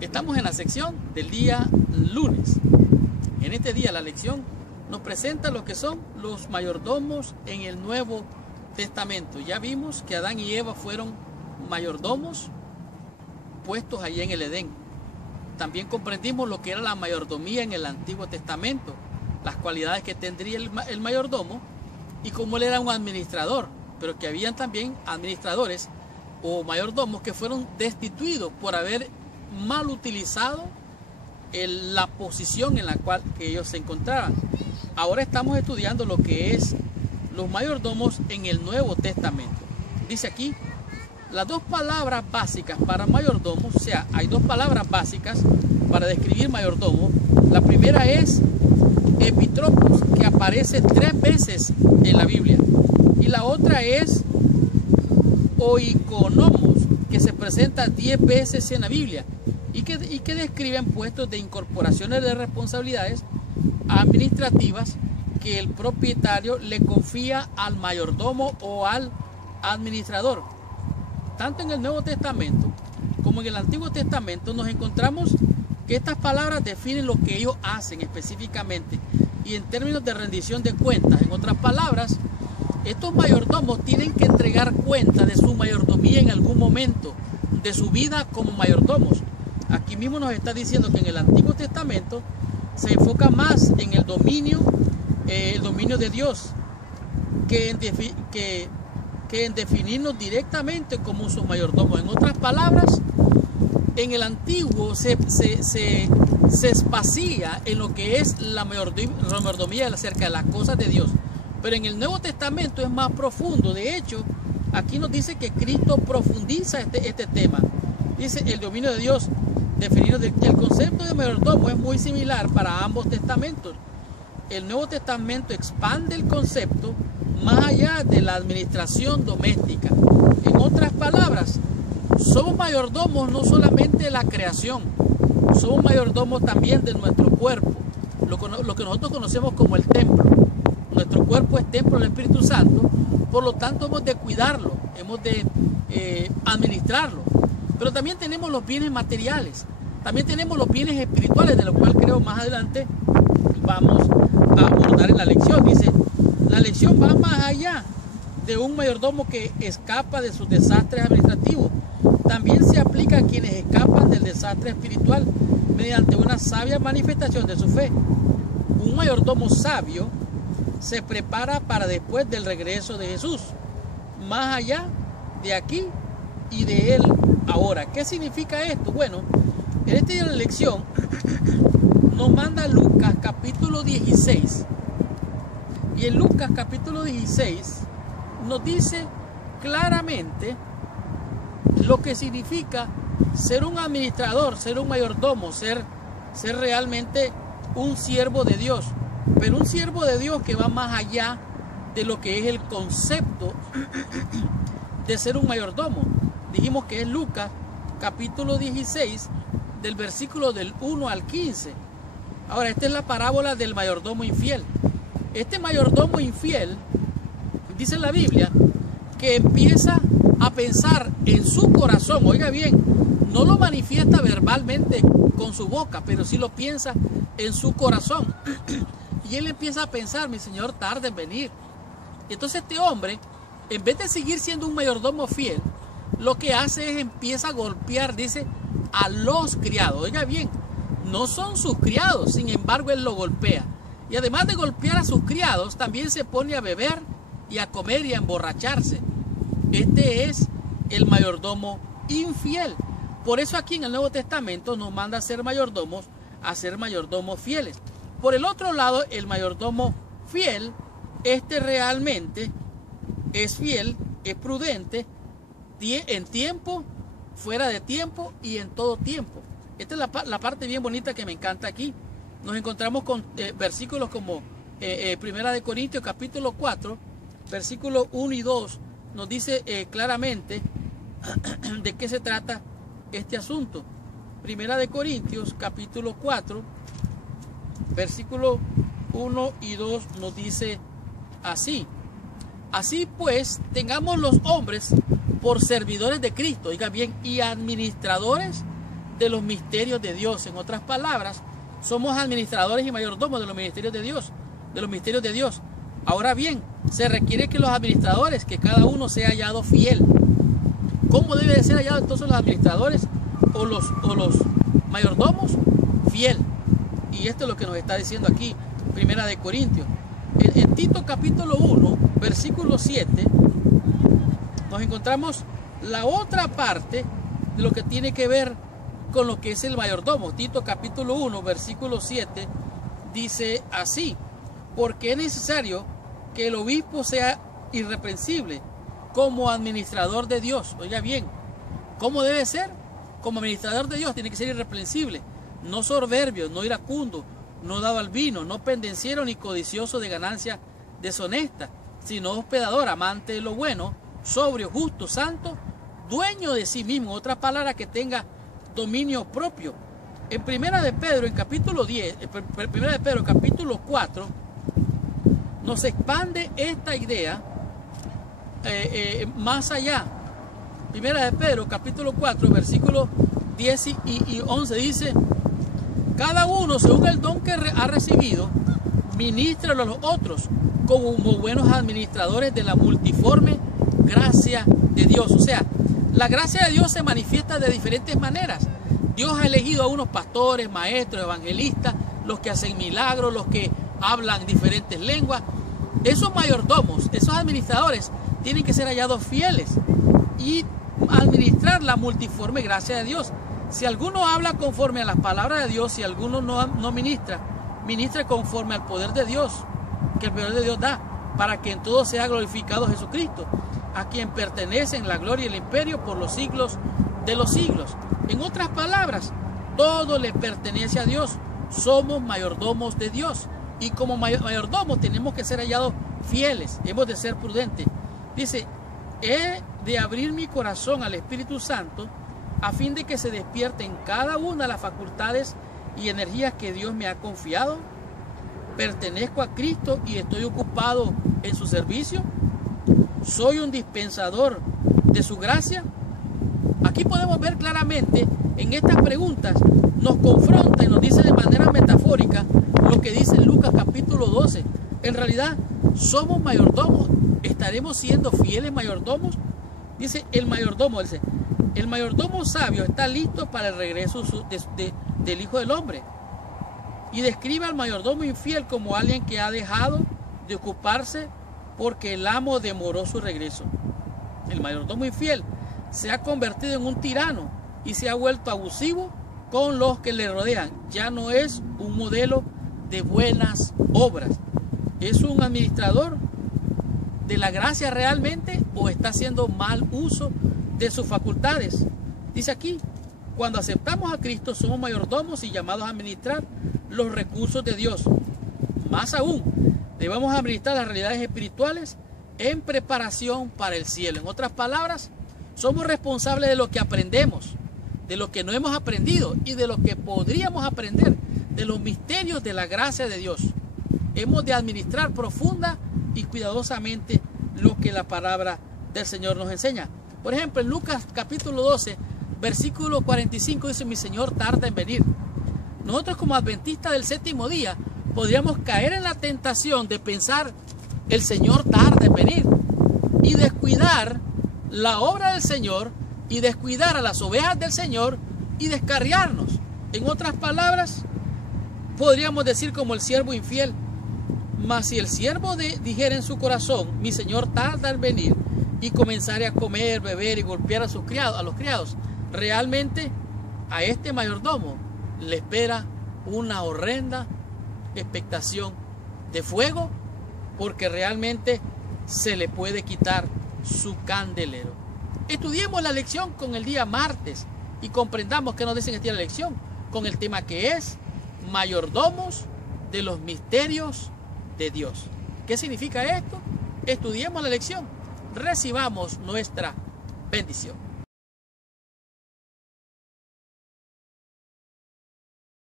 Estamos en la sección del día lunes. En este día la lección nos presenta lo que son los mayordomos en el Nuevo Testamento. Ya vimos que Adán y Eva fueron mayordomos puestos allí en el Edén. También comprendimos lo que era la mayordomía en el Antiguo Testamento, las cualidades que tendría el mayordomo y cómo él era un administrador, pero que habían también administradores o mayordomos que fueron destituidos por haber mal utilizado la posición en la cual que ellos se encontraban. Ahora estamos estudiando lo que es los mayordomos en el Nuevo Testamento. Dice aquí las dos palabras básicas para mayordomo, o sea, hay dos palabras básicas para describir mayordomo. La primera es epitropos, que aparece 3 veces en la Biblia, y la otra es oikonomos, que se presenta 10 veces en la Biblia y que describen puestos de incorporaciones de responsabilidades administrativas que el propietario le confía al mayordomo o al administrador. Tanto en el Nuevo Testamento como en el Antiguo Testamento nos encontramos que estas palabras definen lo que ellos hacen específicamente y en términos de rendición de cuentas. En otras palabras, estos mayordomos tienen que entregar cuenta de su mayordomía en algún momento de su vida como mayordomos. Aquí mismo nos está diciendo que en el Antiguo Testamento se enfoca más en el dominio de Dios que en definirnos directamente como sus mayordomos. En otras palabras, en el Antiguo se espacía en lo que es la mayordomía acerca de las cosas de Dios. Pero en el Nuevo Testamento es más profundo. De hecho, aquí nos dice que Cristo profundiza este tema. Dice el dominio de Dios definido. El concepto de mayordomo es muy similar para ambos testamentos. El Nuevo Testamento expande el concepto más allá de la administración doméstica. En otras palabras, somos mayordomos no solamente de la creación, somos mayordomos también de nuestro cuerpo, lo que nosotros conocemos como el templo. Nuestro cuerpo es templo del Espíritu Santo, por lo tanto hemos de cuidarlo, hemos de administrarlo. Pero también tenemos los bienes materiales, también tenemos los bienes espirituales, de lo cual creo más adelante vamos a abordar en la lección. Dice, la lección va más allá de un mayordomo que escapa de sus desastres administrativos. También se aplica a quienes escapan del desastre espiritual mediante una sabia manifestación de su fe. Un mayordomo sabio se prepara para después del regreso de Jesús, más allá de aquí y de él ahora. ¿Qué significa esto? Bueno, en este día de la lección nos manda Lucas capítulo 16. Y en Lucas capítulo 16 nos dice claramente lo que significa ser un administrador, ser un mayordomo, ser realmente un siervo de Dios. Pero un siervo de Dios que va más allá de lo que es el concepto de ser un mayordomo. Dijimos que es Lucas capítulo 16 del versículo del 1 al 15. Ahora, esta es la parábola del mayordomo infiel. Este mayordomo infiel, dice la Biblia, que empieza a pensar en su corazón. Oiga bien, no lo manifiesta verbalmente con su boca, pero sí lo piensa en su corazón. Y él empieza a pensar, mi señor tarda en venir. Y entonces este hombre, en vez de seguir siendo un mayordomo fiel, lo que hace es empieza a golpear, dice, a los criados. Oiga bien, no son sus criados, sin embargo él lo golpea. Y además de golpear a sus criados, también se pone a beber y a comer y a emborracharse. Este es el mayordomo infiel. Por eso aquí en el Nuevo Testamento nos manda a ser mayordomos fieles. Por el otro lado, el mayordomo fiel, este realmente es fiel, es prudente, en tiempo, fuera de tiempo y en todo tiempo. Esta es la parte bien bonita que me encanta aquí. Nos encontramos con versículos como Primera de Corintios capítulo 4, versículos 1 y 2, nos dice claramente de qué se trata este asunto. Primera de Corintios capítulo 4, versículos 1 y 2 nos dice así: así pues, tengamos los hombres por servidores de Cristo, oiga bien, y administradores de los misterios de Dios. En otras palabras, somos administradores y mayordomos de los ministerios de Dios, Ahora bien, se requiere que los administradores, que cada uno sea hallado fiel. ¿Cómo debe de ser hallado entonces los administradores o los mayordomos? Fiel. Y esto es lo que nos está diciendo aquí, Primera de Corintios. En Tito capítulo 1, versículo 7, nos encontramos la otra parte de lo que tiene que ver con lo que es el mayordomo. Tito capítulo 1, versículo 7, dice así: porque es necesario que el obispo sea irreprensible como administrador de Dios. Oiga bien, ¿cómo debe ser? Como administrador de Dios tiene que ser irreprensible, no soberbio, no iracundo, no dado al vino, no pendenciero ni codicioso de ganancia deshonesta, sino hospedador, amante de lo bueno, sobrio, justo, santo, dueño de sí mismo. Otra palabra, que tenga dominio propio. En Primera de Pedro, en capítulo 10, Primera de Pedro, capítulo 4, nos expande esta idea más allá. Primera de Pedro, capítulo 4, versículos 10 y 11 dice: cada uno, según el don que ha recibido, ministralo a los otros como buenos administradores de la multiforme gracia de Dios. O sea, la gracia de Dios se manifiesta de diferentes maneras. Dios ha elegido a unos pastores, maestros, evangelistas, los que hacen milagros, los que hablan diferentes lenguas. Esos mayordomos, esos administradores, tienen que ser hallados fieles y administrar la multiforme gracia de Dios. Si alguno habla conforme a las palabras de Dios, si alguno no ministra conforme al poder de Dios, que el poder de Dios da, para que en todo sea glorificado Jesucristo, a quien pertenecen la gloria y el imperio por los siglos de los siglos. En otras palabras, todo le pertenece a Dios. Somos mayordomos de Dios. Y como mayordomos tenemos que ser hallados fieles, hemos de ser prudentes. Dice: he de abrir mi corazón al Espíritu Santo a fin de que se despierte en cada una de las facultades y energías que Dios me ha confiado. Pertenezco a Cristo y estoy ocupado en su servicio. Soy un dispensador de su gracia. Aquí podemos ver claramente, en estas preguntas nos confronta y nos dice de manera metafórica lo que dice Lucas capítulo 12. En realidad somos mayordomos. ¿Estaremos siendo fieles mayordomos? Dice el mayordomo sabio está listo para el regreso del Hijo del Hombre. Y describe al mayordomo infiel como alguien que ha dejado de ocuparse porque el amo demoró su regreso. El mayordomo infiel se ha convertido en un tirano y se ha vuelto abusivo con los que le rodean. Ya no es un modelo de buenas obras. ¿Es un administrador de la gracia realmente o está haciendo mal uso de sus facultades? Dice aquí: cuando aceptamos a Cristo somos mayordomos y llamados a administrar los recursos de Dios. Más aún, debemos administrar las realidades espirituales en preparación para el cielo. En otras palabras, somos responsables de lo que aprendemos, de lo que no hemos aprendido y de lo que podríamos aprender, de los misterios de la gracia de Dios. Hemos de administrar profunda y cuidadosamente lo que la palabra del Señor nos enseña. Por ejemplo, en Lucas capítulo 12, versículo 45 dice: mi Señor tarda en venir. Nosotros como adventistas del séptimo día podríamos caer en la tentación de pensar: el Señor tarda en venir, y descuidar la obra del Señor y descuidar a las ovejas del Señor y descarriarnos. En otras palabras, podríamos decir como el siervo infiel: mas si el siervo dijera en su corazón: mi Señor tarda en venir, y comenzare a comer, beber y golpear a los criados, realmente a este mayordomo le espera una horrenda expectación de fuego, porque realmente se le puede quitar su candelero. Estudiemos la lección con el día martes y comprendamos qué nos dice en esta lección con el tema que es mayordomos de los misterios de Dios. ¿Qué significa esto? Estudiemos la lección, recibamos nuestra bendición.